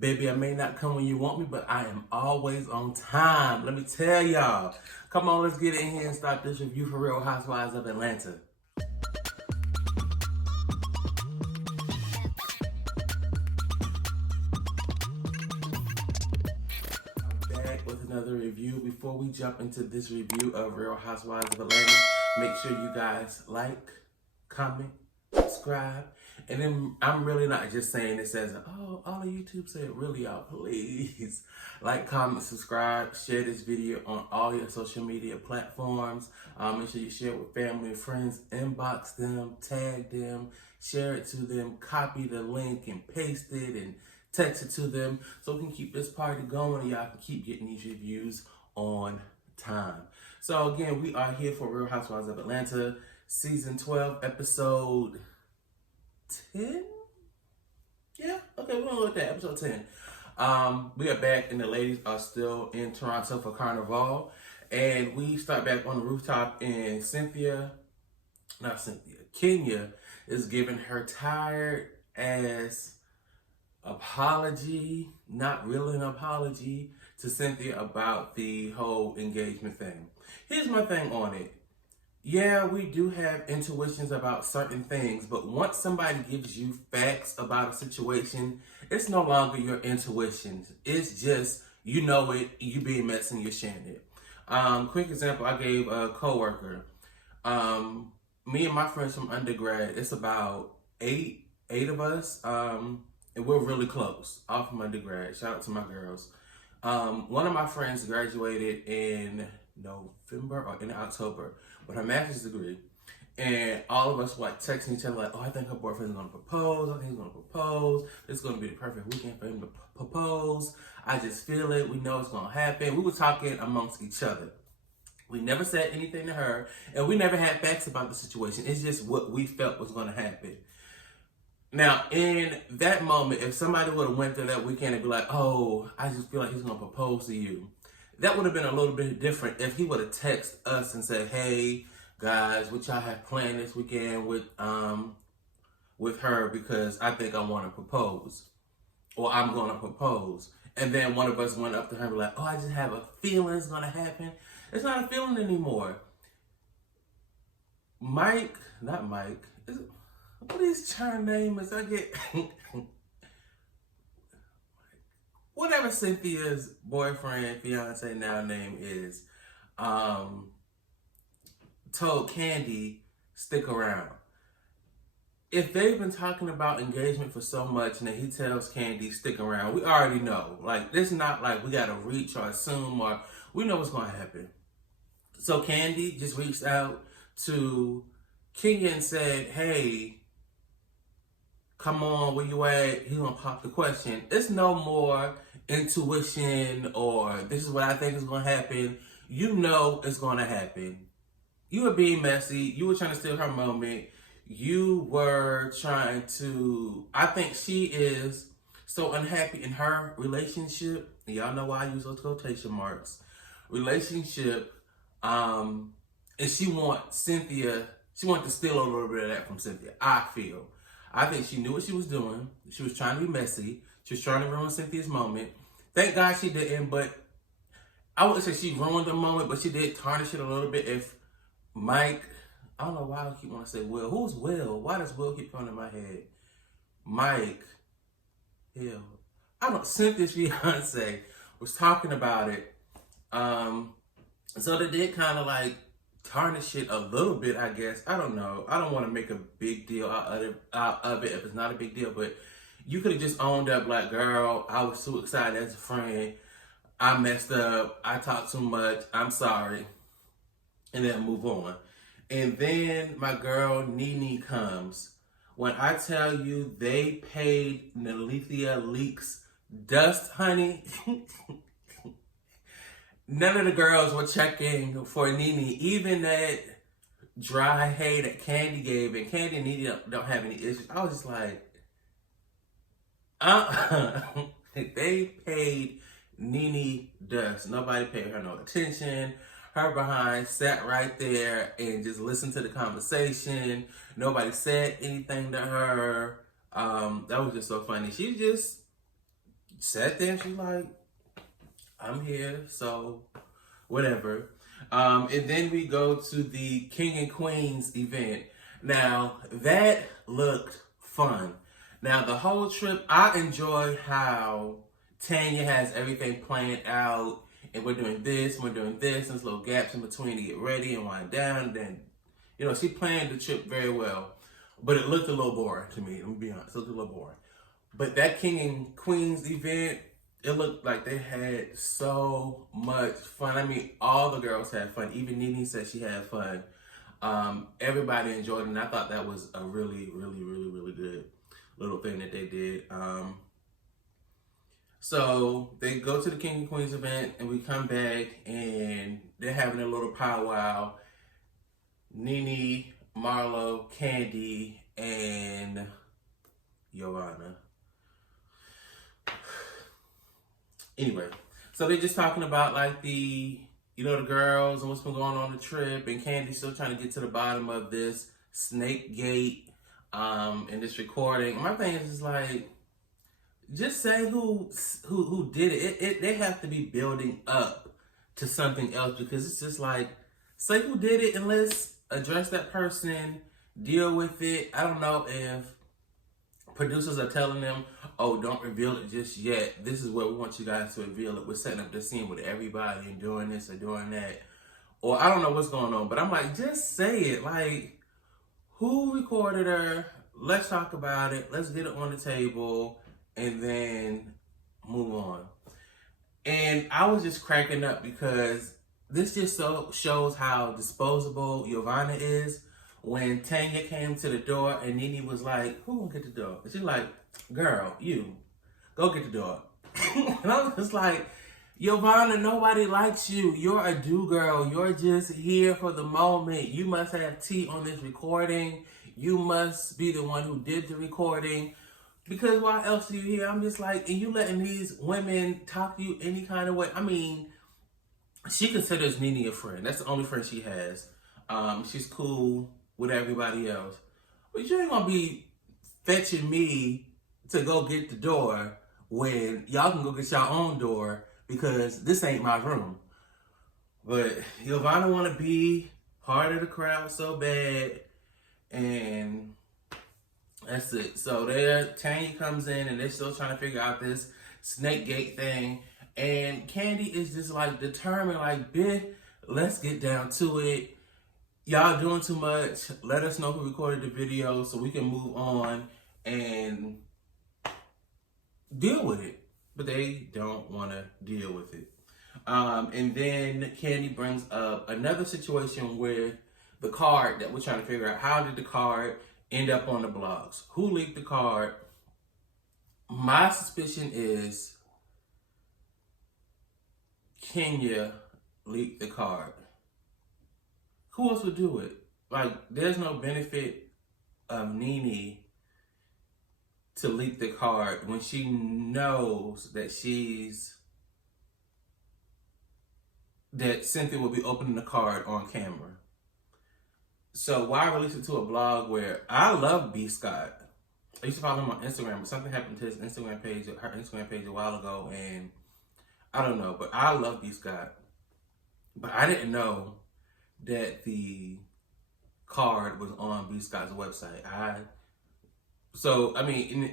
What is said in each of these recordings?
Baby, I may not come when you want me, but I am always on time. Let me tell y'all. Come on, let's get in here and start this review for Real Housewives of Atlanta. I'm back with another review. Before we jump into this review of Real Housewives of Atlanta, make sure you guys like, comment, subscribe. And then I'm really not just saying this as, oh, all of YouTube said, really, y'all, please like, comment, subscribe, share this video on all your social media platforms. Make sure you share it with family and friends, inbox them, tag them, share it to them, copy the link and paste it and text it to them so we can keep this party going and y'all can keep getting these reviews on time. So again, we are here for Real Housewives of Atlanta, season 12, episode 10? Yeah, okay, we're gonna look at that, episode 10. We are back and the ladies are still in Toronto for Carnival. And we start back on the rooftop and Kenya is giving her tired ass apology, not really an apology, to Cynthia about the whole engagement thing. Here's my thing on it. Yeah, we do have intuitions about certain things, but once somebody gives you facts about a situation, it's no longer your intuition. It's just, you know it, you being messy and you're sharing it. Quick example, I gave a coworker. Me and my friends from undergrad, it's about eight of us, and we're really close, all from undergrad. Shout out to my girls. One of my friends graduated in November or in October with her master's degree, and all of us were like texting each other like, oh, I think her boyfriend's gonna propose, I think he's gonna propose, it's gonna be the perfect weekend for him to propose, I just feel it, we know it's gonna happen. We were talking amongst each other. We never said anything to her, and we never had facts about the situation. It's just what we felt was gonna happen. Now, in that moment, if somebody would have went through that weekend and be like, oh, I just feel like he's gonna propose to you, that would have been a little bit different if he would have texted us and said, hey, guys, what y'all have planned this weekend with her because I think I want to propose or I'm going to propose. And then one of us went up to her and be like, oh, I just have a feeling it's going to happen. It's not a feeling anymore. What his turn name is? I get... Whatever Cynthia's boyfriend, fiance now name is, told Candy, stick around. If they've been talking about engagement for so much and then he tells Candy, stick around, we already know. Like, this is not like we gotta reach or assume or we know what's gonna happen. So Candy just reached out to Kenya and said, hey, come on, where you at? He's gonna pop the question. It's no more intuition or this is what I think is gonna happen. You know it's gonna happen. You were being messy. You were trying to steal her moment. You were trying to... I think she is so unhappy in her relationship. And y'all know why I use those quotation marks. Relationship. And she wants to steal a little bit of that from Cynthia, I feel. I think she knew what she was doing. She was trying to be messy. She was trying to ruin Cynthia's moment. Thank God she didn't, but I wouldn't say she ruined the moment, but she did tarnish it a little bit. If Mike, I don't know why I keep wanting to say Will. Who's Will? Why does Will keep coming in my head? Mike, Hill. I don't, Cynthia's fiance was talking about it. So they did kind of like tarnish it a little bit, I guess. I don't know. I don't want to make a big deal out of it if it's not a big deal, but you could have just owned up like, girl, I was too excited as a friend. I messed up. I talked too much. I'm sorry. And then move on. And then my girl Nene comes. When I tell you they paid Nalethea Leaks dust, honey, none of the girls were checking for Nene. Even that dry hay that Candy gave, and Candy and Nene don't have any issues. I was just like, They paid Nene dust. Nobody paid her no attention. Her behind sat right there and just listened to the conversation. Nobody said anything to her. That was just so funny. She just sat there and she's like, I'm here, so whatever. And then we go to the King and Queens event. Now, that looked fun. Now, the whole trip, I enjoy how Tanya has everything planned out, and we're doing this, and there's little gaps in between to get ready and wind down. And then, she planned the trip very well, but it looked a little boring to me. Let me be honest, it looked a little boring. But that King and Queens event, it looked like they had so much fun. I mean, all the girls had fun. Even Nene said she had fun. Everybody enjoyed it, and I thought that was a really, really, really, really good little thing that they did. So they go to the King and Queens event, and we come back, and they're having a little powwow. Nene, Marlo, Candy, and Giovanna. Anyway, so they're just talking about like the girls and what's been going on the trip, and Candy's still trying to get to the bottom of this snake gate and this recording. And my thing is just like, just say who did it. They have to be building up to something else, because it's just like, say who did it and let's address that person, deal with it. I don't know if producers are telling them, oh, don't reveal it just yet. This is where we want you guys to reveal it. We're setting up the scene with everybody and doing this or doing that. Or I don't know what's going on, but I'm like, just say it. Like, who recorded her? Let's talk about it. Let's get it on the table and then move on. And I was just cracking up because this just so shows how disposable Giovanna is. When Tanya came to the door and Nene was like, who gonna get the door? And she's like, girl, you, go get the door. And I was just like, Giovanna, nobody likes you. You're a do-girl. You're just here for the moment. You must have tea on this recording. You must be the one who did the recording. Because why else are you here? I'm just like, and you letting these women talk to you any kind of way. I mean, she considers Nene a friend. That's the only friend she has. She's cool with everybody else. But you ain't gonna be fetching me to go get the door when y'all can go get your own door, because this ain't my room. But Giovanna wanna be part of the crowd so bad, and that's it. So Tanya comes in and they're still trying to figure out this snake gate thing. And Candy is just like determined, like, bitch, let's get down to it. Y'all doing too much. Let us know who recorded the video so we can move on and deal with it. But they don't want to deal with it. And then Candy brings up another situation with the card that we're trying to figure out. How did the card end up on the blogs? Who leaked the card? My suspicion is Kenya leaked the card. Who else would do it? Like, there's no benefit of Nene to leak the card when she knows that that Cynthia will be opening the card on camera. So why release it to a blog where I love B. Scott? I used to follow him on Instagram, but something happened to his Instagram page, her Instagram page a while ago, and I don't know, but I love B. Scott. But I didn't know that the card was on B. Scott's website.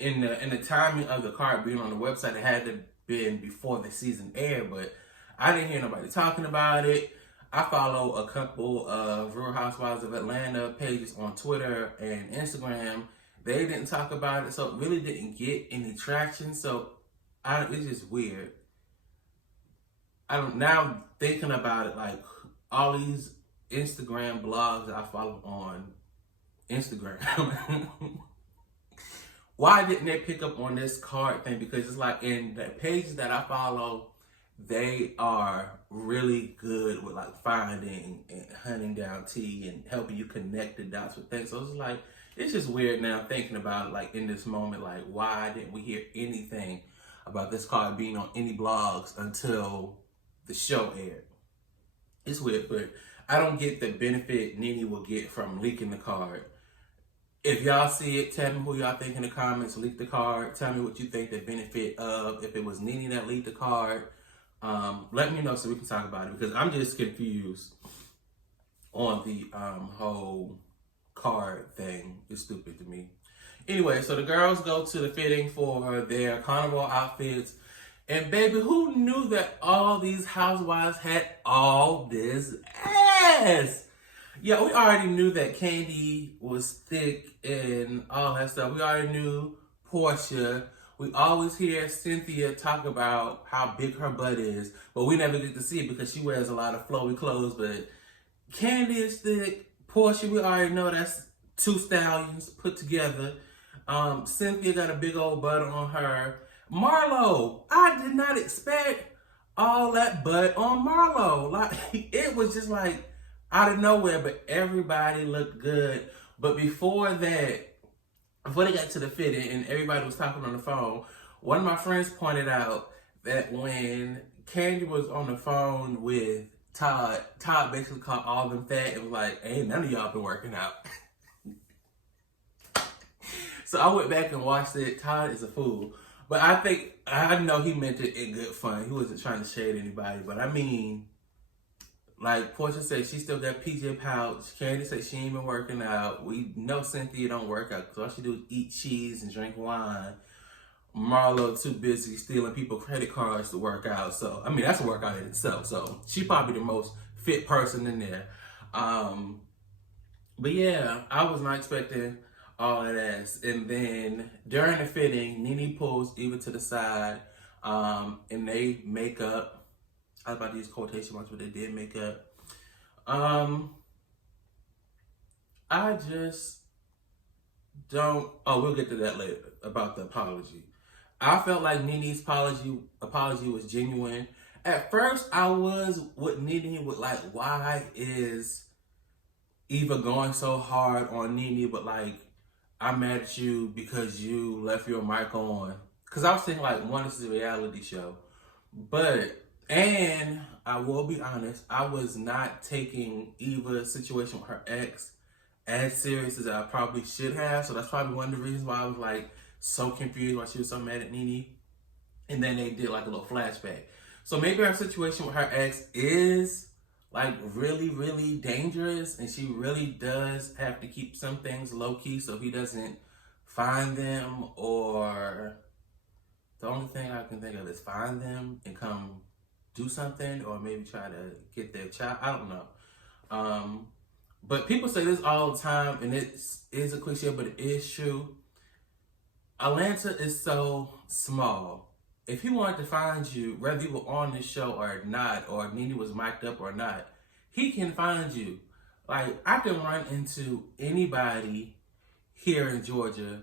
In the timing of the card being on the website, it had to been before the season aired, but I didn't hear nobody talking about it. I follow a couple of Real Housewives of Atlanta pages on Twitter and Instagram. They didn't talk about it, so it really didn't get any traction. So it's just weird. Now thinking about it, like all these Instagram blogs that I follow on Instagram. Why didn't they pick up on this card thing? Because it's like in the pages that I follow, they are really good with like finding and hunting down tea and helping you connect the dots with things. So it's like, it's just weird now thinking about it, like in this moment, like why didn't we hear anything about this card being on any blogs until the show aired? It's weird, but I don't get the benefit Nene will get from leaking the card. If y'all see it, tell me who y'all think in the comments. Leak the card. Tell me what you think the benefit of if it was Nene that leaked the card. Let me know so we can talk about it because I'm just confused on the whole card thing. It's stupid to me. Anyway, so the girls go to the fitting for their carnival outfits. And baby, who knew that all these housewives had all this ass? Yeah, we already knew that Candy was thick and all that stuff. We already knew Porsha. We always hear Cynthia talk about how big her butt is, but we never get to see it because she wears a lot of flowy clothes. But Candy is thick. Porsha, we already know that's two stallions put together. Cynthia got a big old butt on her. Marlo, I did not expect all that butt on Marlo. Like it was just like out of nowhere, but everybody looked good. But before that, before they got to the fitting and everybody was talking on the phone, one of my friends pointed out that when Candy was on the phone with Todd basically called all of them fat and was like, ain't none of y'all been working out. So I went back and watched it. Todd is a fool. But I know he meant it in good fun. He wasn't trying to shade anybody. But I mean, like Porsha said, she still got PJ pouch. Candy said she ain't been working out. We know Cynthia don't work out because all she do is eat cheese and drink wine. Marlo too busy stealing people's credit cards to work out. So, I mean, that's a workout in itself. So, she probably the most fit person in there. But yeah, I was not expecting all of that. And then during the fitting, Nene pulls Eva to the side and they make up. I was about to use quotation marks, but they did make up. I just don't. Oh, we'll get to that later about the apology. I felt like Nene's apology was genuine. At first, I was with Nene with like, why is Eva going so hard on Nene? But like, I'm mad at you because you left your mic on. Because I was thinking like, one, this is a reality show, and I will be honest, I was not taking Eva's situation with her ex as serious as I probably should have. So that's probably one of the reasons why I was like so confused why she was so mad at Nene. And then they did like a little flashback. So maybe her situation with her ex is like really, really dangerous. And she really does have to keep some things low key so he doesn't find them. Or the only thing I can think of is find them and come do something, or maybe try to get their child. I don't know. But people say this all the time, and it is a cliche, but it is true. Atlanta is so small. If he wanted to find you, whether you were on this show or not, or Nene was mic'd up or not, he can find you. Like, I can run into anybody here in Georgia,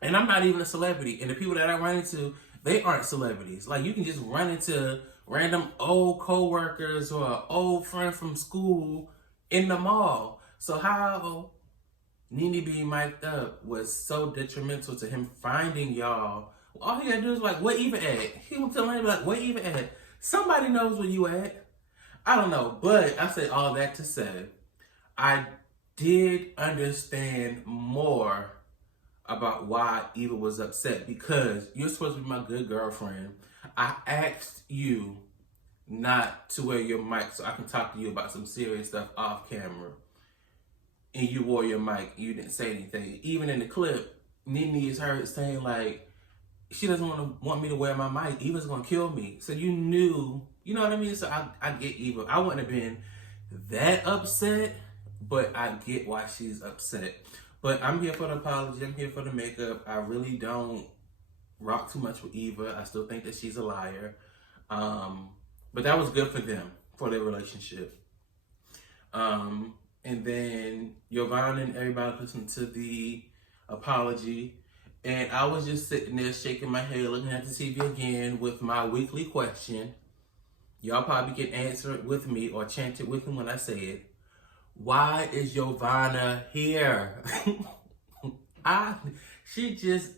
and I'm not even a celebrity, and the people that I run into, they aren't celebrities. Like, you can just run into random old co-workers or an old friend from school in the mall. So how Nene being mic'd up was so detrimental to him finding y'all. All he gotta do is like, where Eva at? He gonna tell him like, where Eva at? Somebody knows where you at. I don't know, but I say all that to say, I did understand more about why Eva was upset, because you're supposed to be my good girlfriend. I asked you not to wear your mic so I can talk to you about some serious stuff off camera. And you wore your mic, you didn't say anything. Even in the clip, Nene is heard saying like, she doesn't want me to wear my mic. Eva's gonna kill me. So you knew, you know what I mean? So I get Eva. I wouldn't have been that upset, but I get why she's upset. But I'm here for the apology. I'm here for the makeup. I really don't rock too much with Eva. I still think that she's a liar. But that was good for them, for their relationship. And then Giovanna and everybody listened to the apology. And I was just sitting there shaking my head, looking at the TV again with my weekly question. Y'all probably can answer it with me or chant it with me when I say it. Why is Giovanna here? She just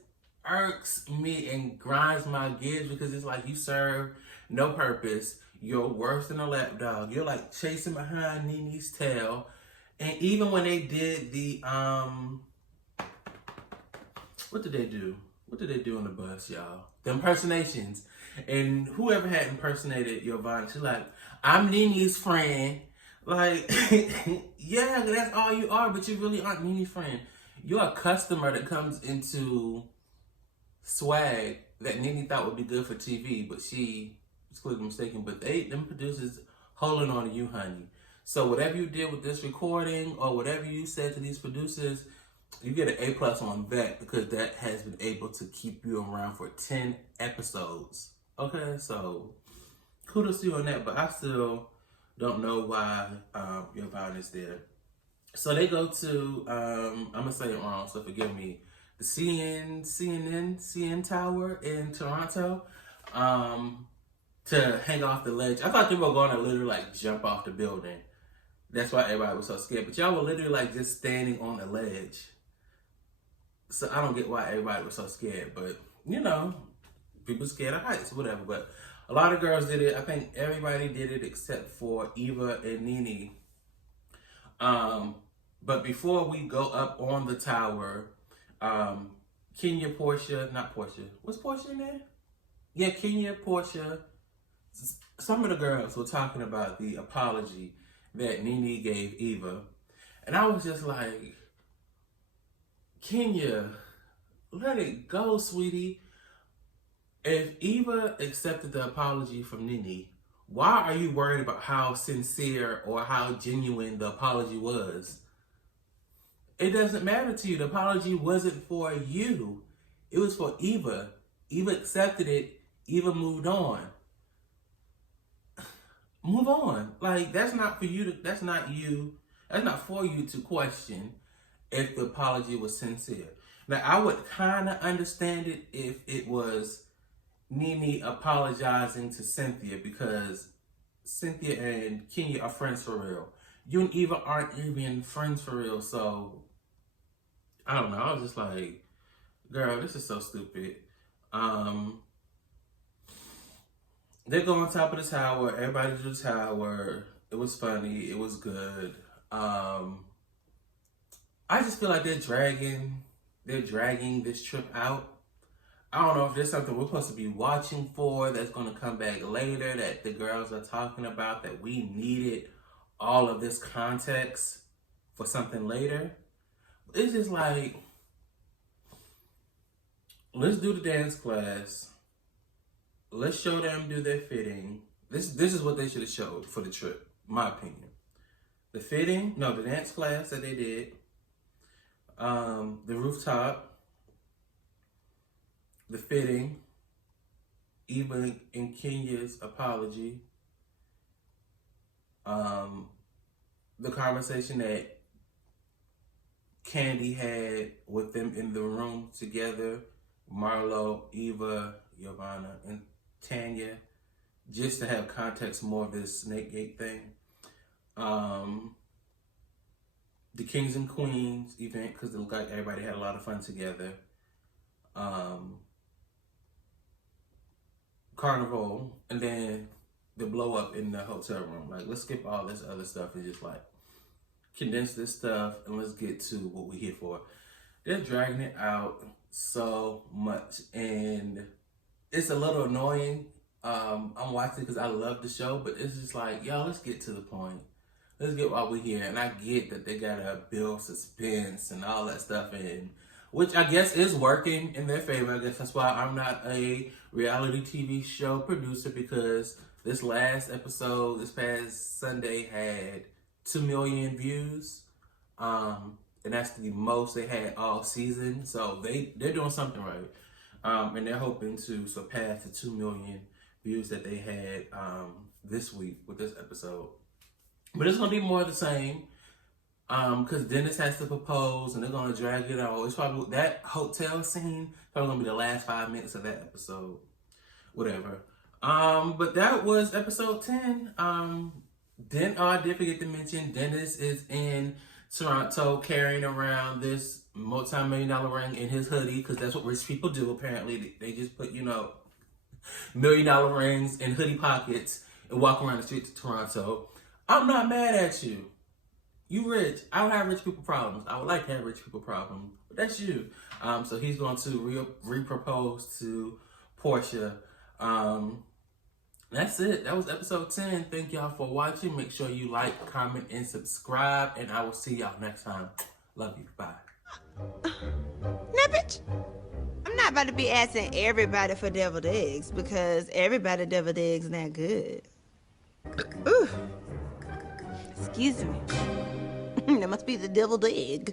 irks me and grinds my gears, because it's like you serve no purpose. You're worse than a lapdog. You're like chasing behind Nene's tail. And even when they did the what did they do? What did they do on the bus, y'all? The impersonations. And whoever had impersonated Giovanna, she's like, I'm Nene's friend. Like, yeah, that's all you are, but you really aren't Nene's friend. You're a customer that comes into swag that Nene thought would be good for TV, but she was clearly mistaken. But them producers holding on to you, honey. So whatever you did with this recording or whatever you said to these producers, you get an A+ on that because that has been able to keep you around for 10 episodes. Okay, so kudos to you on that, but I still don't know why Giovanna is there. So they go to, I'm going to say it wrong, so forgive me, the CN Tower in Toronto to hang off the ledge. I thought they were going to literally like jump off the building. That's why everybody was so scared. But y'all were literally like just standing on a ledge. So I don't get why everybody was so scared. But, you know, people scared of heights, whatever. But a lot of girls did it. I think everybody did it except for Eva and Nene. But before we go up on the tower, Kenya, Porsha, not Porsha. Was Porsha in there? Yeah, Kenya, Porsha. Some of the girls were talking about the apology that Nene gave Eva. And I was just like, Kenya, let it go, sweetie. If Eva accepted the apology from Nene, why are you worried about how sincere or how genuine the apology was? It doesn't matter to you. The apology wasn't for you. It was for Eva. Eva accepted it. Eva moved on. Move on. Like, that's not for you to, that's not for you to question if the apology was sincere. Now, I would kind of understand it if it was Nene apologizing to Cynthia because Cynthia and Kenya are friends for real. You and Eva aren't even friends for real, so I don't know. I was just like, girl, this is so stupid. They go on top of the tower. Everybody do the tower. It was funny. It was good. I just feel like they're dragging this trip out. I don't know if there's something we're supposed to be watching for that's going to come back later that the girls are talking about, that we needed all of this context for something later. It's just like, let's do the dance class. Let's show them do their fitting. This is what they should have showed for the trip, my opinion. The dance class that they did. The rooftop. The fitting. Eva and Kenya's apology. The conversation that Candy had with them in the room together. Marlo, Eva, Giovanna, and Tanya, just to have context more of this Snake Gate thing. The Kings and Queens event, because it looked like everybody had a lot of fun together. Carnival, and then the blow up in the hotel room. Like, let's skip all this other stuff and just like condense this stuff and let's get to what we're here for. They're dragging it out so much, and it's a little annoying. I'm watching because I love the show, but it's just like, yo, let's get to the point. Let's get why we're here. And I get that they gotta build suspense and all that stuff, and which I guess is working in their favor. I guess that's why I'm not a reality TV show producer, because this last episode, this past Sunday, had 2 million views. And that's the most they had all season. So they're doing something right. And they're hoping to surpass the 2 million views that they had this week with this episode. But it's going to be more of the same. Because Dennis has to propose and they're going to drag it out. It's probably that hotel scene, probably going to be the last 5 minutes of that episode. Whatever. But that was episode 10. I did forget to mention Dennis is in Toronto carrying around this multi-million-dollar ring in his hoodie, because that's what rich people do apparently. They just put, million-dollar rings in hoodie pockets and walk around the streets of Toronto. I'm not mad at you. You rich. I don't have rich people problems. I would like to have rich people problems. but that's you. So he's going to re-propose to Porsha. That's it. That was episode 10. Thank y'all for watching. Make sure you like, comment, and subscribe. And I will see y'all next time. Love you. Bye. Now, bitch, I'm not about to be asking everybody for deviled eggs because everybody deviled eggs not good. Ooh. Excuse me. That must be the deviled egg.